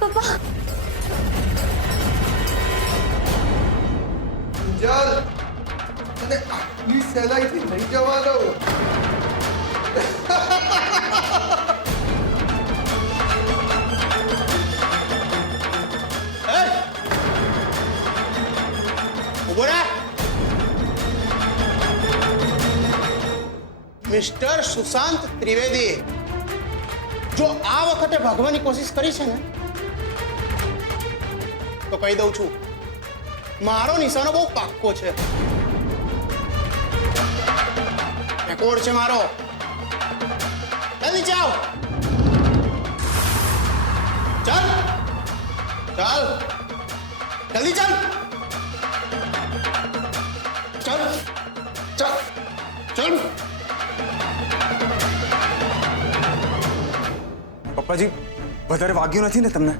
પપ્પા કિંજલ અને આટલી સહેલાઈથી નહીં જવાનો. મિસ્ટર સુશાંત ત્રિવેદી, જો આ વખતે ભાગવાની કોશિશ કરી છે ને તો કહી દઉં છું, મારો નિશાનો બહુ પાક્કો છે. રેકોર્ડ છે મારો. જલ્દી જાઓ. ચાલ ચાલ જલ્દી ચાલ. ચાલ ચાલ ચાલ. પપ્પાજી વધારે વાગ્યું નથી ને તમને?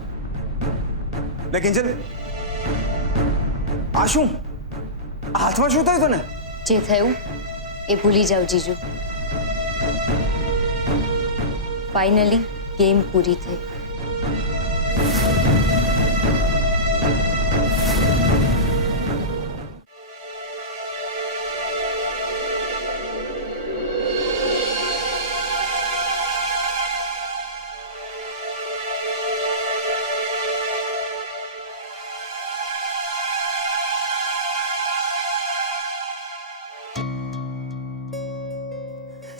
લે કિંજલ, આ શું? આ હાથમાં શું થયું તને? જે થયું એ ભૂલી જાવ જીજુ. ફાઇનલી ગેમ પૂરી થઈ.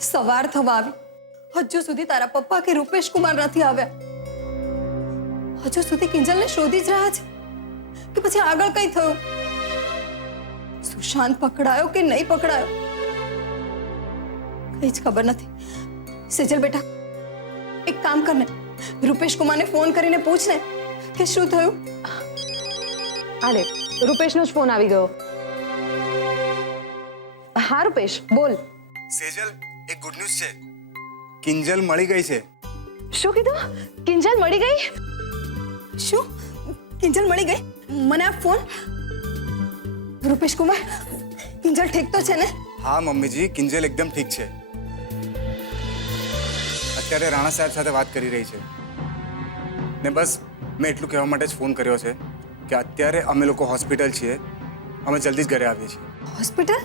સવાર થવા આવી, હજુ સુધી તારા પપ્પા કે રૂપેશ કુમાર નથી આવ્યા. હજુ સુધી કિંજલને શોધી જ રહ્યા છે કે પછી આગળ કઈ થયું? સુશાંત પકડાયો કે નહીં પકડાયો કઈ જ ખબર નથી. સેજલ બેટા, એક કામ કરને, રૂપેશ કુમારને ફોન કરીને પૂછ ને કે શું થયું. આલે રૂપેશનો જ ફોન આવી ગયો. હા રૂપેશ બોલ. સેજલ, એક ગુડ ન્યૂઝ છે. કિંજલ મળી ગઈ છે. શું કીધું? કિંજલ મળી ગઈ? શું કિંજલ મળી ગઈ? મને આ ફોન. રૂપેશ કુમાર, કિંજલ ઠીક તો છે ને? હા મમ્મીજી, કિંજલ એકદમ ઠીક છે. અત્યારે રાણા સાહેબ સાથે વાત કરી રહી છે ને બસ મેં એટલું કહેવા માટે જ ફોન કર્યો છે કે અત્યારે અમે લોકો હોસ્પિટલ છીએ. અમે જલ્દી જ ઘરે આવીએ છીએ. હોસ્પિટલ?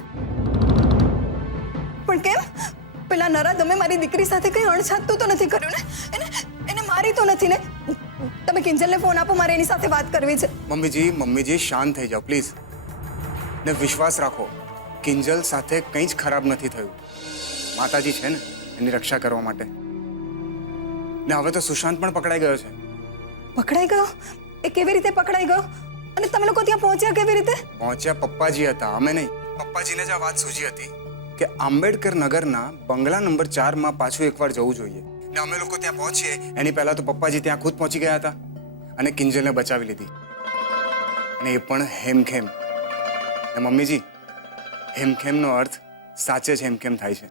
પણ કેમ? પેલા નરાધમે મારી દીકરી સાથે કઈ અણછાતું તો નથી કર્યું ને? એને મારી તો નથી ને? તમે કિંજલને ફોન આપો, મારે એની સાથે વાત કરવી છે. મમ્મીજી શાંત થઈ જાઓ પ્લીઝ, ને વિશ્વાસ રાખો, કિંજલ સાથે કંઈ જ ખરાબ નથી થયું. માતાજી છે ને એની રક્ષા કરવા માટે. ને હવે તો સુશાંત પણ પકડાઈ ગયો છે. પકડાઈ ગયો? એ કેવી રીતે પકડાઈ ગયો? અને તમે લોકો ત્યાં પહોંચ્યા કેવી રીતે? પહોંચ્યા પપ્પાજી હતા, અમે નહીં. પપ્પાજીને જ આ વાત સૂજી હતી કે આંબેડકર નગરના બંગલા નંબર 4 માં પાછું એકવાર જવું જોઈએ. ને અમે લોકો ત્યાં પહોંચીએ એની પહેલા તો પપ્પાજી ત્યાં ખુદ પહોંચી ગયા હતા અને કિંજલને બચાવી લીધી. અને એ પણ હેમખેમ. ને મમ્મીજી, હેમખેમનો અર્થ સાચે જ હેમખેમ થાય છે.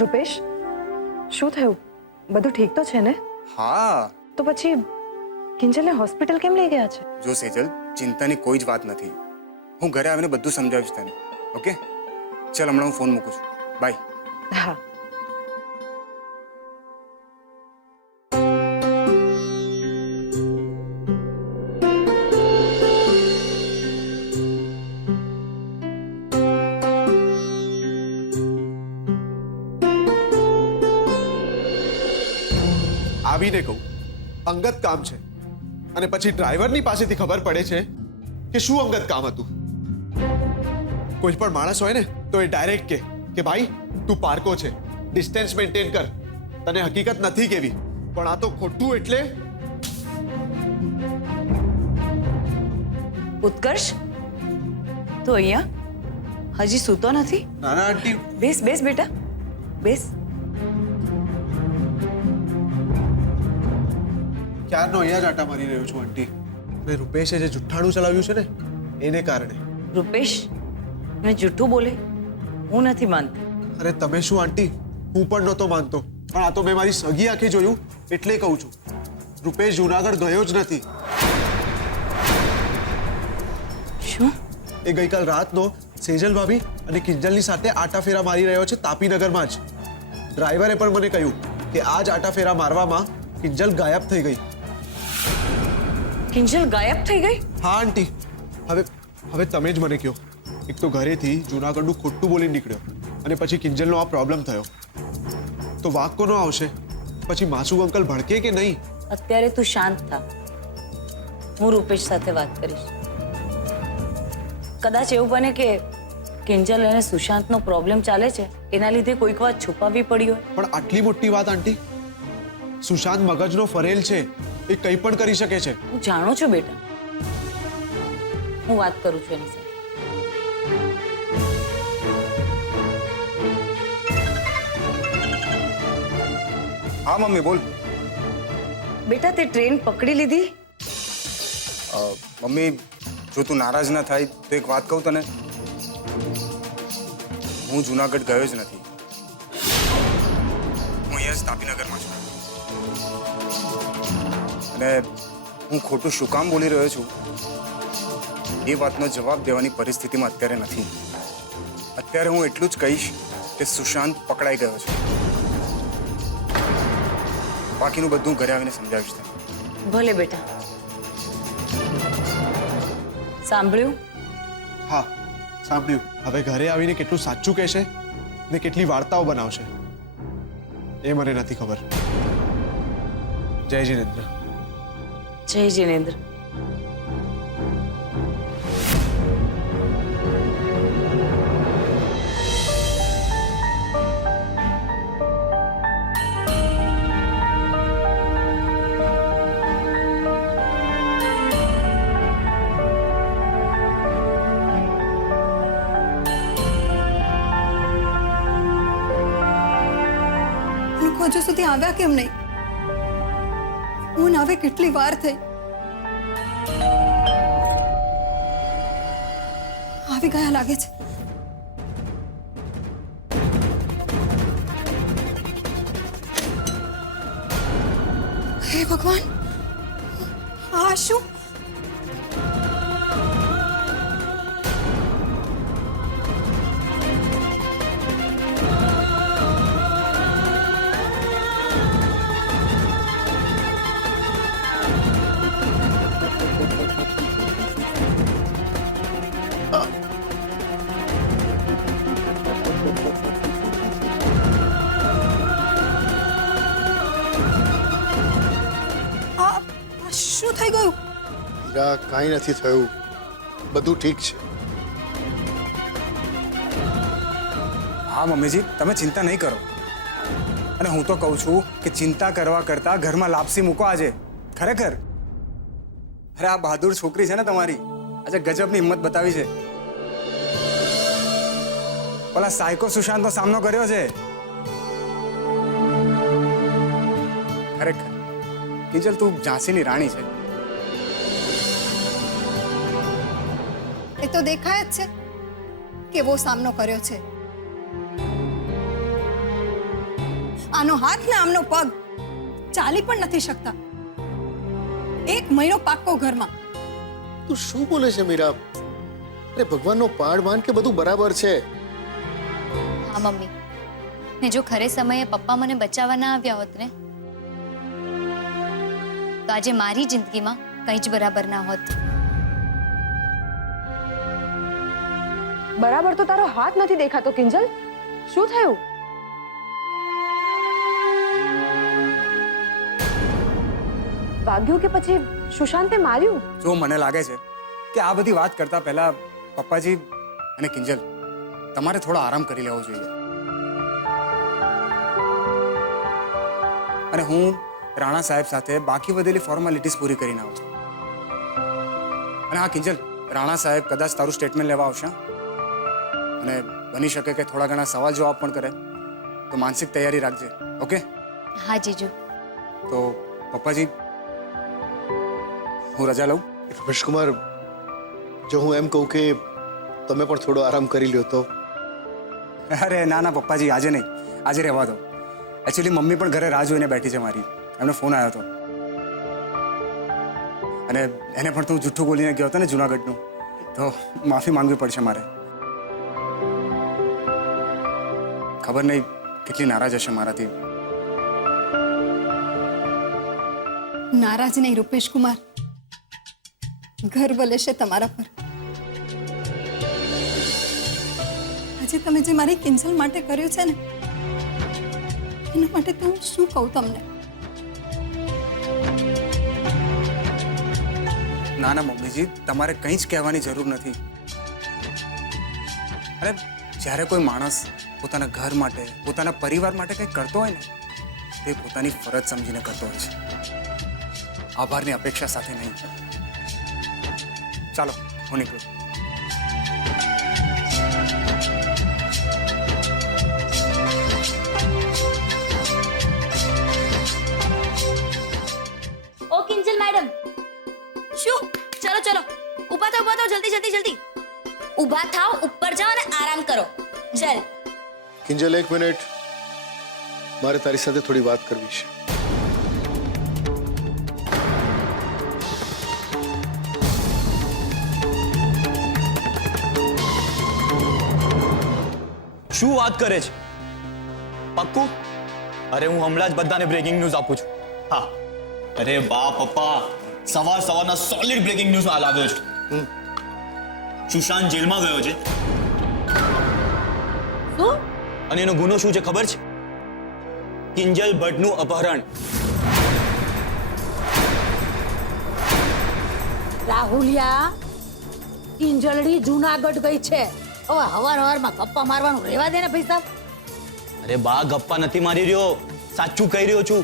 રૂપેશ શું થયું? બધું ઠીક તો છે ને? હા. તો પછી કિંજલને હોસ્પિટલ કેમ લઈ ગયા છે? જો સેજલ, ચિંતાની કોઈ જ વાત નથી. હું ઘરે આવીને બધું સમજાવીશ તને. ઓકે ચાલ, હમણાં હું ફોન મૂકું છું. બાય. હા. આવીને કહું અંગત કામ છે અને પછી ડ્રાઈવરની પાસેથી ખબર પડે છે કે શું અંગત કામ હતું. કોઈ પણ માણસ હોય ને તો એ ડાયરેક્ટ કે ભાઈ તું પારકો છે, ડિસ્ટન્સ મેન્ટેન કર, તને હકીકત નથી કેવી. પણ આ તો ખોટું. એટલે ઉત્કર્ષ, તો અહીંયા હજી સૂતો નથી? નાના આંટી, બેસ બેસ બેટા, બેસ. ક્યારનો અહીંયા જ આટા મારી રહ્યો છું આંટી. અને રૂપેશે જે જુઠ્ઠાણું ચલાવ્યું છે ને એને કારણે. રૂપેશ મેં જૂઠું બોલે? હું નથી માનતી. અરે તમે શું આંટી, હું પણ નહોતો માનતો. પણ આ તો મેં મારી સગી આંખે જોયું એટલે કહું છું. રૂપેશ જુનાગઢ ગયો જ નથી. શું? એ ગઈકાલ રાતનો સેજલ ભાભી અને કિંજલની સાથે આટાફેરા મારી રહ્યો છે તાપીનગરમાં જ. ડ્રાઈવરે પણ મને કહ્યું કે આ જ આટાફેરા મારવામાં કિંજલ ગાયબ થઈ ગઈ. કિંજલ ગાયબ થઈ ગઈ? હા આંટી, હવે તમે જ મને કહો. એક તો ઘરેથી જુનાગઢનું ખોટું બોલી નીકળ્યો અને પછી કિંજલનો આ પ્રોબ્લેમ થયો, તો વાંક કોનો આવશે? પછી માસુ અંકલ ભડકે કે નહીં? અત્યારે તું શાંત થા. હું રૂપેશ સાથે વાત કરીશ. કદાચ એવું બને કે કિંજલ અને સુશાંતનો પ્રોબ્લેમ ચાલે છે, એના લીધે કોઈક વાત છુપાવવી પડી હોય. પણ આટલી મોટી વાત આંટી, સુશાંત મગજનો ફરેલ છે, એ કંઈ પણ કરી શકે છે. હું જાણું છું બેટા, હું વાત કરું છું એની સાથે. હા મમ્મી બોલ. બેટા તે ટ્રેન પકડી લીધી? મમ્મી જો તું નારાજ ના થાય તો એક વાત કહું તને. હું જુનાગઢ ગયો જ નથી. હું અહીંયા જ તાપીનગરમાં છું. અને હું ખોટું શું કામ બોલી રહ્યો છું એ વાતનો જવાબ દેવાની પરિસ્થિતિમાં અત્યારે નથી. અત્યારે હું એટલું જ કહીશ કે સુશાંત પકડાઈ ગયો છે. બાકીનું બધું ઘરે આવીને સમજાવીશ તને. ભલે બેટા. સાંભળ્યું? હા સાંભળ્યું. હવે ઘરે આવીને કેટલું સાચું કહેશે ને કેટલી વાર્તાઓ બનાવશે એ મને નથી ખબર. જય જીનેન્દ્ર. જય જીનેન્દ્ર. હજુ સુધી આવ્યા કેમ નહીં? હું હવે કેટલી વાર થઈ. આવી ગયા લાગે છે. હે ભગવાન, આ શું? શું થઈ ગયું? હીરા, કાંઈ નથી થયું, બધું ઠીક છે. હા મમ્મીજી, તમે ચિંતા નહીં કરો. અને હું તો કહું છું કે ચિંતા કરવા કરતા ઘરમાં લાપસી મૂકો આજે. ખરેખર. અરે આ બહાદુર છોકરી છે ને તમારી, આજે ગજબની હિંમત બતાવી છે. પેલા સાયકો સુશાંતનો સામનો કર્યો છે. ખરેખર કિંજલ, તું ઝાંસીની રાણી છે. એ તો દેખાય જ છે કેવો સામનો કર્યો છે. આનો હાથ ને આમનો પગ ચાલી પણ નથી શકતા. 1 મહિનો પાક્કો ઘરમાં. તું શું બોલે છે મીરા? અરે ભગવાનનો પાડ માન કે બધું બરાબર છે. હા મમ્મી, ને જો ખરે સમયે પપ્પા મને બચાવવા ના આવ્યા હોત ને, તો આજે મારી જિંદગીમાં કંઈ જ બરાબર ના હોત. બરાબર તો તારો હાથ નથી દેખાતો કિંજલ. શું થયું? વાગ્યું કે પછી સુશાંતે માર્યું? જો મને લાગે છે કે આ બધી વાત કરતા પહેલા પપ્પાજી અને કિંજલ, તમારે થોડો આરામ કરી લેવો જોઈએ. અને હું રાણા સાહેબ સાથે બાકી વધેલી ફોર્માલિટીઝ પૂરી કરીને આવું છું. અને હા કિંજલ, રાણા સાહેબ કદાચ તારું સ્ટેટમેન્ટ લેવા આવશે અને બની શકે કે થોડા ઘણા સવાલ જવાબ પણ કરે, તો માનસિક તૈયારી રાખજે. ઓકે? હા જીજુ. તો પપ્પાજી, હું રજા લઉં? રમેશકુમાર, જો હું એમ કહું કે તમે પણ થોડો આરામ કરી લ્યો તો? અરે ના ના પપ્પાજી, આજે નહીં, આજે રહેવા દો. એકચ્યુઅલી મમ્મી પણ ઘરે રાહ જોઈને બેઠી છે મારી. એમનો ફોન આવ્યો હતો અને એને પણ તું જુઠ્ઠું બોલીને ગયો હતો ને જુનાગઢનું, તો માફી માંગવી પડશે મારે. ખબર નહીં કેટલી નારાજ હશે મારાથી. નારાજ નહીં રૂપેશ કુમાર, ગર્વ લેશે તમારા પર. આજે તમે જે મારી કિંજલ માટે કર્યું છે ને, એના માટે તો હું શું કહું તમને. ના ના મમ્મીજી, તમારે કંઈ જ કહેવાની જરૂર નથી. અરે જ્યારે કોઈ માણસ પોતાના ઘર માટે, પોતાના પરિવાર માટે કંઈક કરતો હોય ને, તે પોતાની ફરજ સમજીને કરતો હોય છે, આભારની અપેક્ષા સાથે નહીં. ચાલો હું નીકળું. ઓ કિંજલ મેડમ, શું? ચલો ચલો, ઊભા થાઓ જલ્દી જલ્દી જલ્દી. ઊભા થાઓ, ઉપર જાઓ અને આરામ કરો. ચલ. કિંજલ, એક મિનિટ, મારે તારી સાથે થોડી વાત કરવી છે. શું વાત કરે છે? પક્કું? અરે હું હમણાં જ બધાને બ્રેકિંગ ન્યૂઝ આપું છું. હા, અરે બા પપ્પા, સવારના સોલિડ બ્રેકિંગ ન્યૂઝ હાલ આવ્યો છે. સુશાંત જેલમાં ગયો છે. શું? અને એનો ગુનો શું છે ખબર છે? કિંજલ ભટ્ટનું અપહરણ. રાહુલિયા, કિંજલડી જુનાગઢ ગઈ છે. હવે હવારમાં ગપ્પા મારવાનું રહેવા દે ને પૈસા. અરે બા, ગપ્પા નથી મારી રહ્યો, સાચું કહી રહ્યો છું.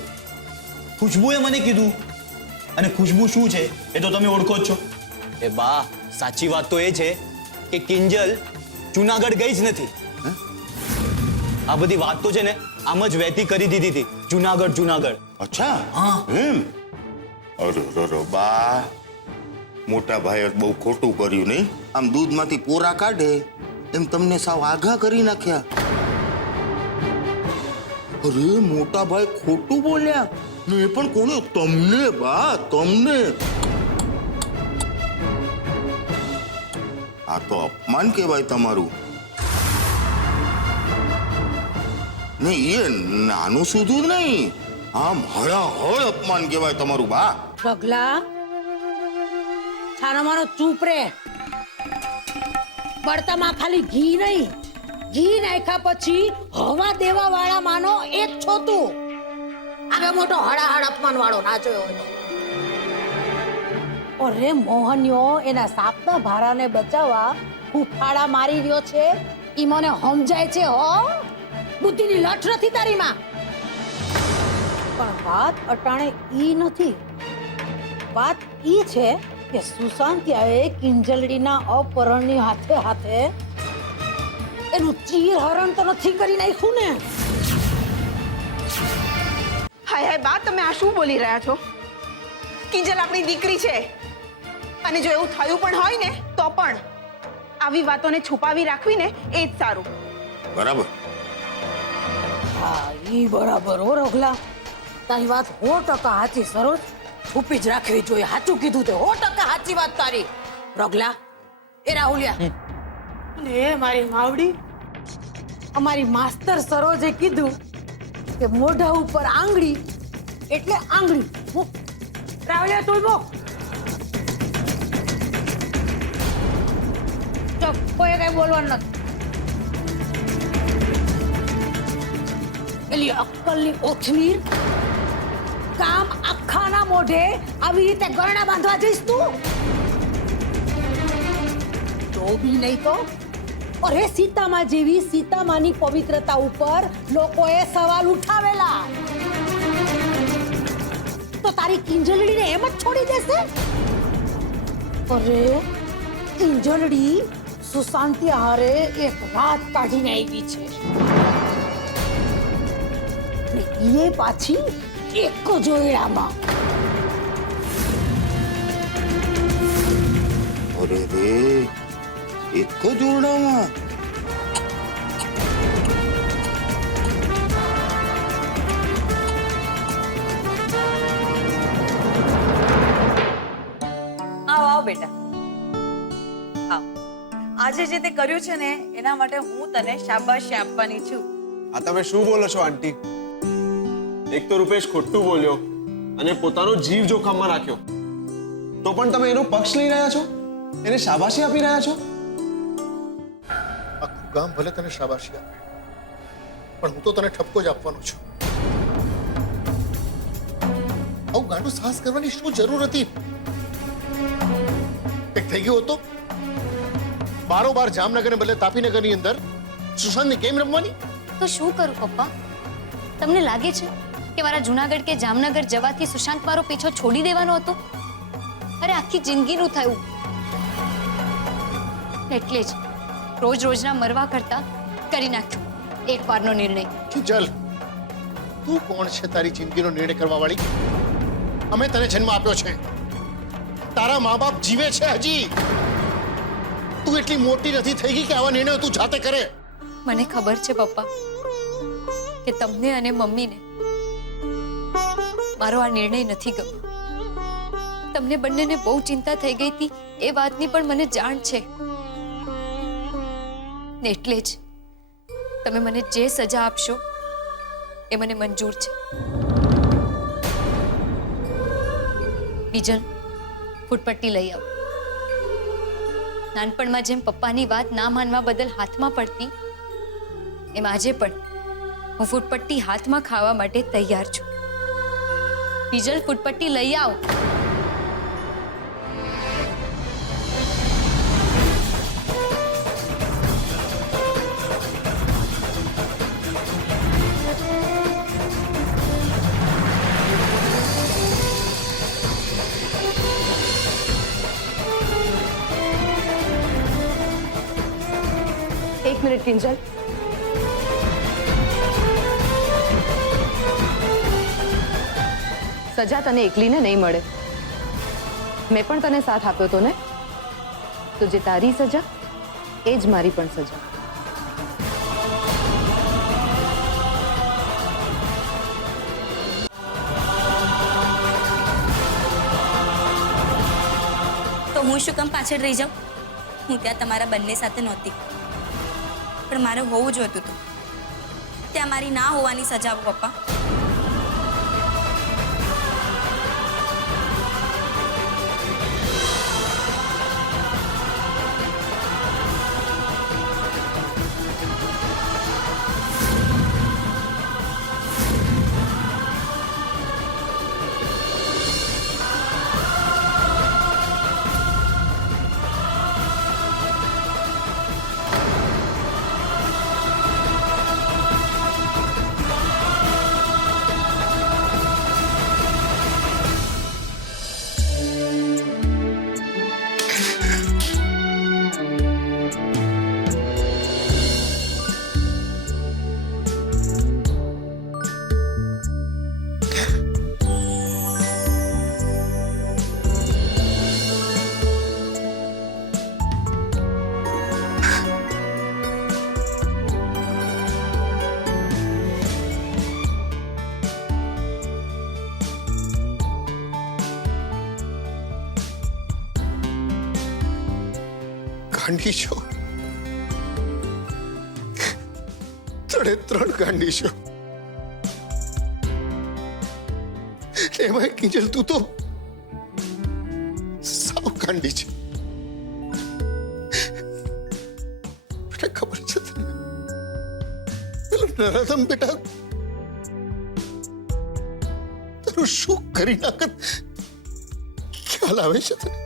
ખુશ્બુએ મને કીધું, અને ખુશ્બુ શું છે એ તો તમે ઓળખો જ છો. એ બા, સાચી વાત તો એ છે કે કિંજલ જુનાગઢ ગઈ જ નથી. આ બધી વાત તો છે ને આમ જ વહેતી કરી દીધી હતી. જુનાગઢ. અચ્છા, હા. અરે બા, મોટા ભાઈએ બહુ ખોટું કર્યું નહીં. આમ દૂધમાંથી પોરા કાઢે એમ તમને સાવ આઘા કરી નાખ્યા. અરે મોટા ભાઈ ખોટું બોલ્યા ને, એ પણ કોને? તમને બા, તમને. આ તો અપમાન કહેવાય તમારું. નહીં, એ નાનું સુધું નહીં, આમ હળાહળ અપમાન કહેવાય તમારું બા. પગલા, છાનામાનો ચૂપ રે. બળતામાં ખાલી ઘી નહીં, ઘી નાખ્યા પછી હવા દેવા વાળા માનો એક છો તું. આવે મોટો હળાહળ અપમાન વાળો ના જોયો હોય તો. અરે મોહન્યો એના સાપના ભારાને બચાવવા ફૂફાડા મારી રહ્યો છે. ઈ મને સમજાય છે હો. બુદ્ધિની લઠ નથી તારીમાં. પણ વાત અટાણે ઈ નથી. વાત ઈ છે કે સુશાંતિયાએ કિંજલડીના અપહરણની હાથે હાથે એનું ચીરહરણ તો નથી કરી નાખ્યું ને. હાય હાય બા, તમે આ શું બોલી રહ્યા છો? કિંજલ આપણી દીકરી છે, અને જો એવું થયું પણ હોય ને તો પણ આવી વાતોને છુપાવી રાખવીને એ જ સારું. બરાબર. હા, ઈ બરાબર હો રઘલા. તારી વાત 100% સાચી સરોજ. છુપી જ રાખવી જોઈએ. સાચું કીધું તે 100% સાચી વાત તારી. રઘલા, એ રાહુલિયા અને એ મારી માવડી, અમારી માસ્તર સરોજે કીધું કે મોઢા ઉપર આંગળી એટલે આંગળી. રાહુલિયા તું મૂક. ચપ, કોઈ કઈ બોલવાનું નથી. એલી અક્કલની ઓછલી, કામ આખાના મોઢે આવી રીતે ગરણા બાંધવા જઈશ તું? તો બી નહીં તો. અરે સીતામાં જેવી સીતામાની પવિત્રતા ઉપર લોકોએ સવાલ ઉઠાવેલા, તો તારી કિંજલડીને એમ જ છોડી દેશે? અરે કિંજલડી સુશાંતિ હારે એક રાત કાઢીને આવી છે, ને એ પાછી એક જોડામાં. અરે રે, એક જોડામાં? બેટા હા આજે જે તે કર્યું છે ને એના માટે હું તને શાબાશી આપવાની છું. આ તમે શું બોલો છો આંટી? એક તો રૂપેશ ખોટું બોલ્યો અને પોતાનો જીવ જોખમમાં રાખ્યો, તો પણ તમે એનો પક્ષ લઈ રહ્યા છો, એને શાબાશી આપી રહ્યા છો. આખું ગામ ભલે તને શાબાશી આપે, પણ હું તો તને ઠપકો જ આપવાનો છું. આવું ગાંડું સાહસ કરવાની શું જરૂર હતી? એક થઈ ગયું હતો બારોબાર જામનગરને બદલે તાપીનગરની અંદર સુશાંતની ગેમ રમવાની. તો શું કરું પપ્પા? તમને લાગે છે કે મારા જુનાગઢ કે જામનગર જવાથી સુશાંત મારો પીછો છોડી દેવાનો હતો? અરે આખી જિંદગીનું થયું. એટલે જ રોજ રોજના મરવા કરતા કરી નાખ્યો એક વારનો નિર્ણય. કિંજલ, તું કોણ છે તારી જિંદગીનો નિર્ણય કરવા વાળી? અમે તને જન્મ આપ્યો છે, તારા મા બાપ જીવે છે હજી. તું એટલી મોટી નથી થઈ ગઈ કે આવા નિર્ણયો તું જાતે કરે. મને ખબર છે પપ્પા કે તમને અને મમ્મીને મારો આ નિર્ણય નથી ગમ્યો. તમને બંનેને બહુ ચિંતા થઈ ગઈ હતી એ વાતની પણ મને જાણ છે. ને એટલે જ તમે મને જે સજા આપશો એ મને મંજૂર છે. બીજન, ફૂટપટ્ટી લઈ આવો. નાનપણમાં જેમ પપ્પાની વાત ના માનવા બદલ હાથમાં પડતી, એમ આજે પણ હું ફૂટપટ્ટી હાથમાં ખાવા માટે તૈયાર છું. બીજલ, ફૂટપટ્ટી લઈ આવ. એક મિનિટ કિંજલ, સજા તને એકલીને નહીં મળે. મેં પણ તને સાથ આપ્યો હતો ને, તો જે તારી સજા એ જ મારી પણ સજા. તો હું શું કામ પાછળ રહી જાઉં? હું ત્યાં તમારા બંને સાથે નહોતી, પણ મારે હોવું જોઈતું હતું. ત્યાં મારી ના હોવાની સજા આપો પપ્પા. ગાંડી છો, ત્રણે ત્રણ ગાંડી છો. એમાં કિંજલ તું તો સાવ ગાંડી છે. બેટા ખબર છે તને, પેલો નરાધમ બેટા તારું શું કરી નાખત ખ્યાલ આવે છે તને?